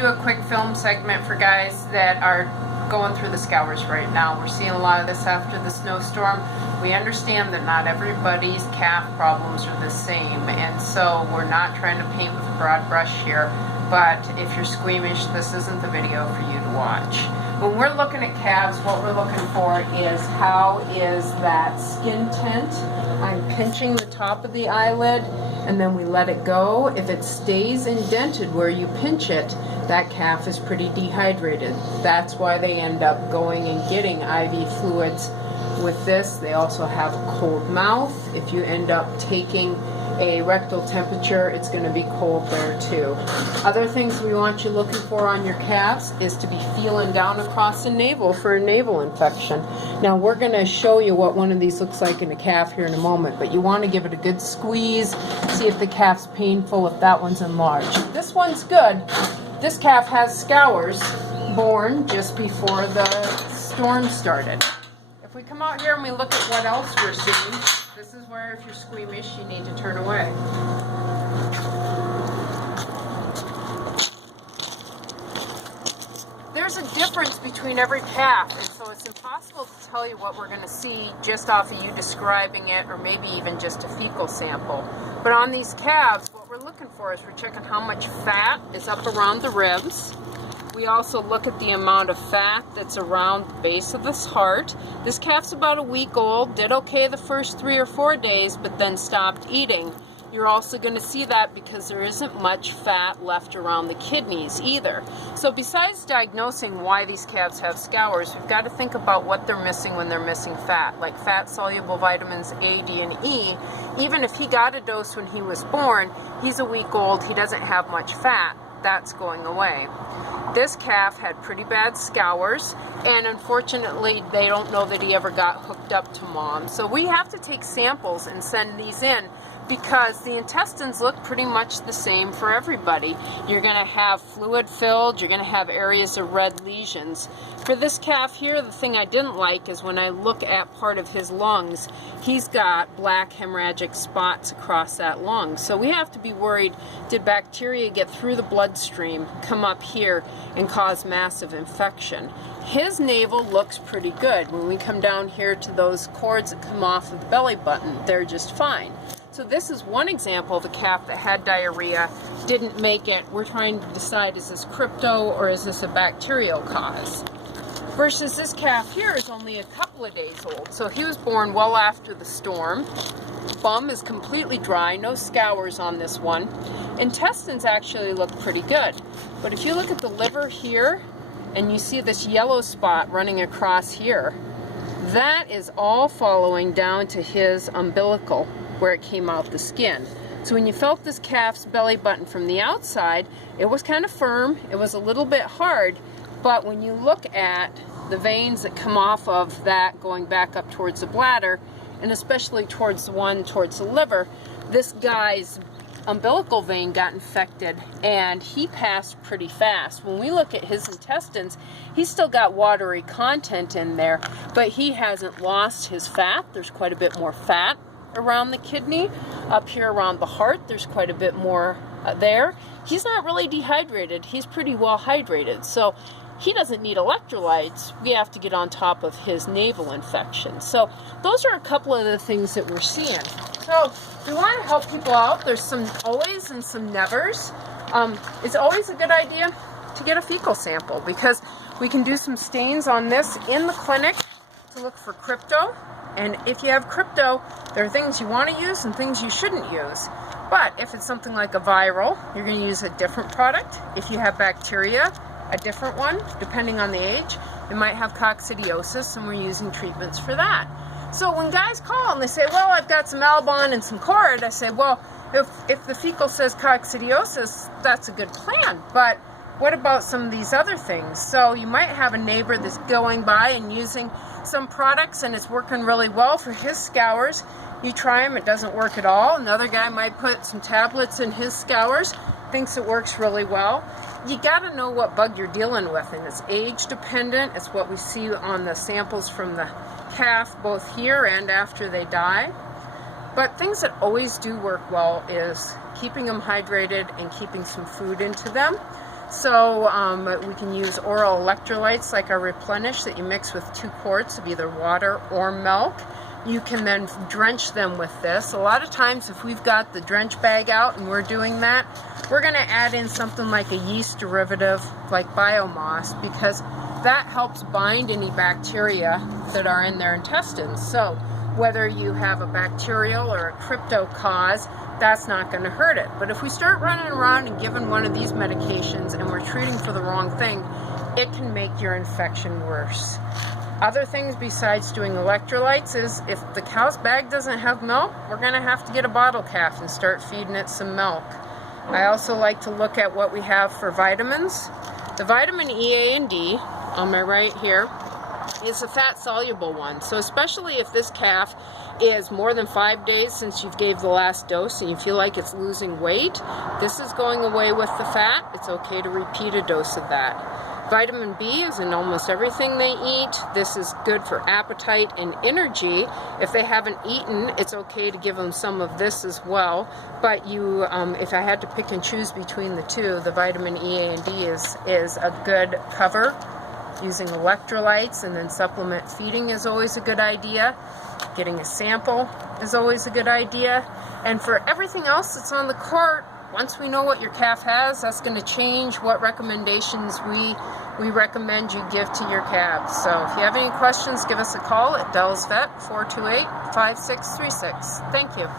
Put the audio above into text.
do a quick film segment for guys that are going through the scours right now. We're seeing a lot of this after the snowstorm. We understand that not everybody's calf problems are the same, and so we're not trying to paint with a broad brush here, but if you're squeamish, this isn't the video for you to watch. When we're looking at calves, what we're looking for is how is that skin tint. I'm pinching the top of the eyelid and then we let it go. If it stays indented where you pinch it, that calf is pretty dehydrated. That's why they end up going and getting IV fluids with this. They also have a cold mouth. If you end up taking a rectal temperature, it's going to be cold there too. Other things we want you looking for on your calves is to be feeling down across the navel for a navel infection. Now we're going to show you what one of these looks like in a calf here in a moment, but you want to give it a good squeeze, see if the calf's painful, if that one's enlarged. This one's good. This calf has scours born just before the storm started. If we come out here and we look at what else we're seeing, this is where if you're squeamish, you need to turn away. There's a difference between every calf, and so it's impossible to tell you what we're going to see just off of you describing it, or maybe even just a fecal sample. But on these calves, what we're looking for is we're checking how much fat is up around the ribs. We also look at the amount of fat that's around the base of this heart. This calf's about a week old, did okay the first 3 or 4 days, but then stopped eating. You're also going to see that because there isn't much fat left around the kidneys either. So besides diagnosing why these calves have scours, we've got to think about what they're missing when they're missing fat, like fat-soluble vitamins A, D, and E. Even if he got a dose when he was born, he's a week old, he doesn't have much fat. That's going away. This calf had pretty bad scours, and unfortunately they don't know that he ever got hooked up to mom. So we have to take samples and send these in because the intestines look pretty much the same for everybody. You're going to have fluid filled, you're going to have areas of red lesions. For this calf here, the thing I didn't like is when I look at part of his lungs, he's got black hemorrhagic spots across that lung. So we have to be worried, did bacteria get through the bloodstream, come up here and cause massive infection? His navel looks pretty good. When we come down here to those cords that come off of the belly button, they're just fine. So this is one example of a calf that had diarrhea, didn't make it. We're trying to decide, is this crypto or is this a bacterial cause? Versus this calf here is only a couple of days old. So he was born well after the storm. Bum is completely dry, no scours on this one. Intestines actually look pretty good. But if you look at the liver here and you see this yellow spot running across here, that is all following down to his umbilical, where it came out the skin. So when you felt this calf's belly button from the outside, it was kind of firm, it was a little bit hard, but when you look at the veins that come off of that going back up towards the bladder, and especially towards the one towards the liver, this guy's umbilical vein got infected and he passed pretty fast. When we look at his intestines, he's still got watery content in there, but he hasn't lost his fat. There's quite a bit more fat around the kidney. Up here around the heart, there's quite a bit more there. He's not really dehydrated. He's pretty well hydrated. So he doesn't need electrolytes. We have to get on top of his navel infection. So those are a couple of the things that we're seeing. So we want to help people out. There's some always and some nevers. It's always a good idea to get a fecal sample because we can do some stains on this in the clinic to look for crypto. And if you have crypto, there are things you want to use and things you shouldn't use. But if it's something like a viral, you're going to use a different product. If you have bacteria, a different one, depending on the age. They might have coccidiosis, and we're using treatments for that. So when guys call and they say, well, I've got some Albon and some cord, I say, well, if the fecal says coccidiosis, that's a good plan. But what about some of these other things? So you might have a neighbor that's going by and using some products and it's working really well for his scours. You try them, it doesn't work at all. Another guy might put some tablets in his scours, thinks it works really well. You got to know what bug you're dealing with, and it's age dependent. It's what we see on the samples from the calf, both here and after they die. But things that always do work well is keeping them hydrated and keeping some food into them. So we can use oral electrolytes like our Replenish that you mix with 2 quarts of either water or milk. You can then drench them with this. A lot of times if we've got the drench bag out and we're doing that, we're going to add in something like a yeast derivative like biomoss, because that helps bind any bacteria that are in their intestines. So whether you have a bacterial or a crypto cause, that's not going to hurt it. But if we start running around and giving one of these medications and we're treating for the wrong thing, it can make your infection worse. Other things besides doing electrolytes is if the cow's bag doesn't have milk, we're going to have to get a bottle calf and start feeding it some milk. I also like to look at what we have for vitamins. The vitamin E, A, and D on my right here is a fat-soluble one. So especially if this calf is more than 5 days since you've gave the last dose and you feel like it's losing weight, this is going away with the fat. It's okay to repeat a dose of that. Vitamin B is in almost everything they eat. This is good for appetite and energy. If they haven't eaten, it's okay to give them some of this as well. But you, if I had to pick and choose between the two, the vitamin E, A, and D is a good cover. Using electrolytes and then supplement feeding is always a good idea. Getting a sample is always a good idea. And for everything else that's on the cart, once we know what your calf has, that's going to change what recommendations we recommend you give to your calves. So if you have any questions, give us a call at Dell's Vet, 428-5636. Thank you.